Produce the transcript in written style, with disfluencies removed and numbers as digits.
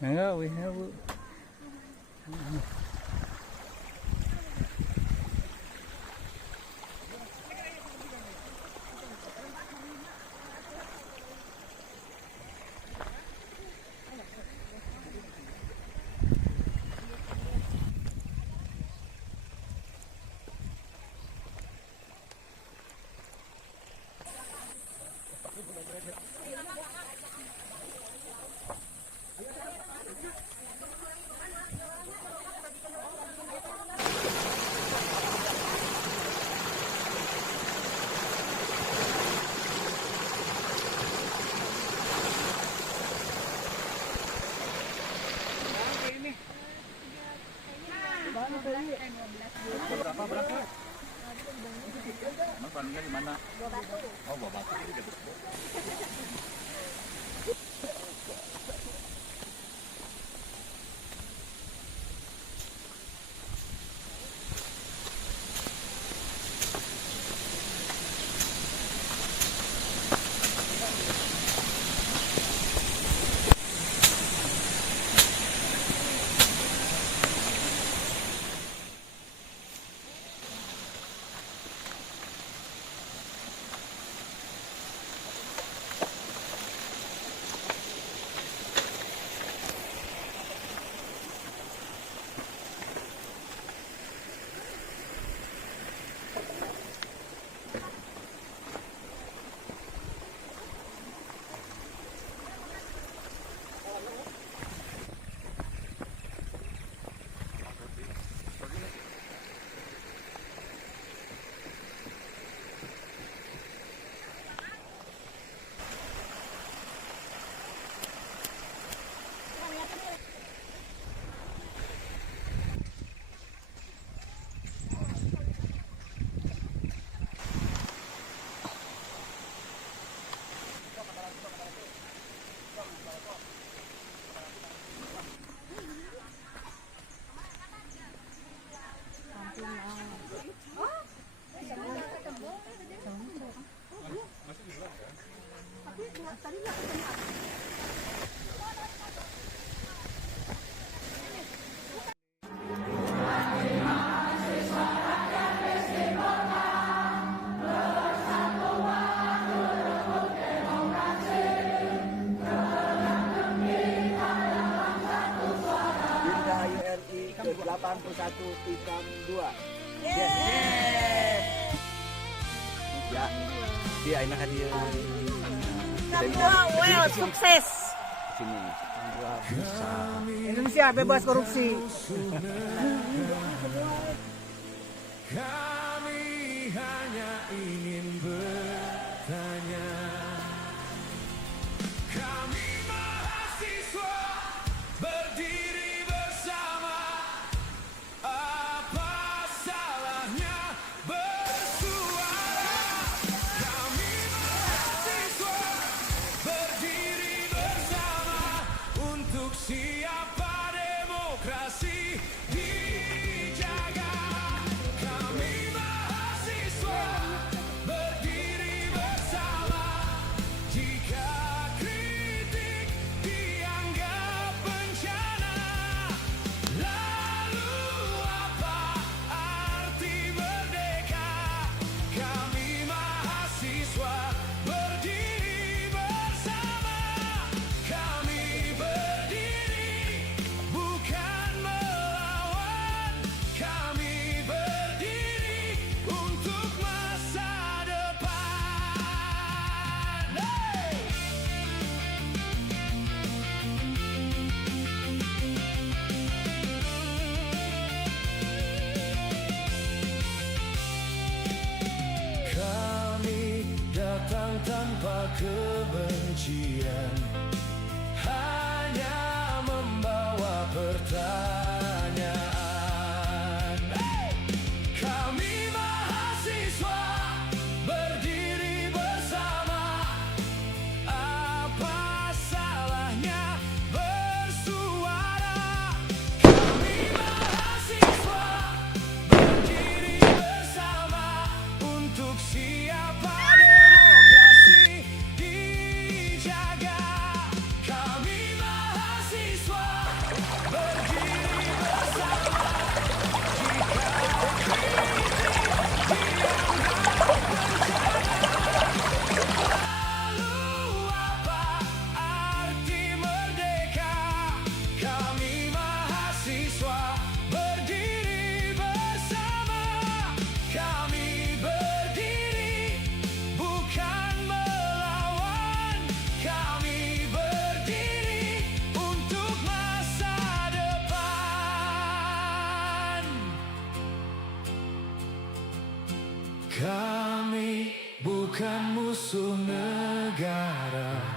Enggak, we have. Berapa? Emang paningnya di mana? Oh, bawa batu. ke-81 Pitam 2. Yes. Ya. Dia enak dia. Well, sukses. Sini. Bisa. Indonesia bebas korupsi. Kami hanya ingin bertanya. Kami mahasiswa berdiri bersama. Apa salahnya bersuara? Kami mahasiswa berdiri bersama untuk siapa demokrasi dijaga. Kami mahasiswa berdiri bersama. Jika kritik dianggap bencana, lalu apa arti merdeka? Kami mahasiswa berdiri bersama. Kami berdiri bukan melawan. Kami berdiri untuk masa depan. Hey! Kami datang tanpa kebencian. Kami bukan musuh negara.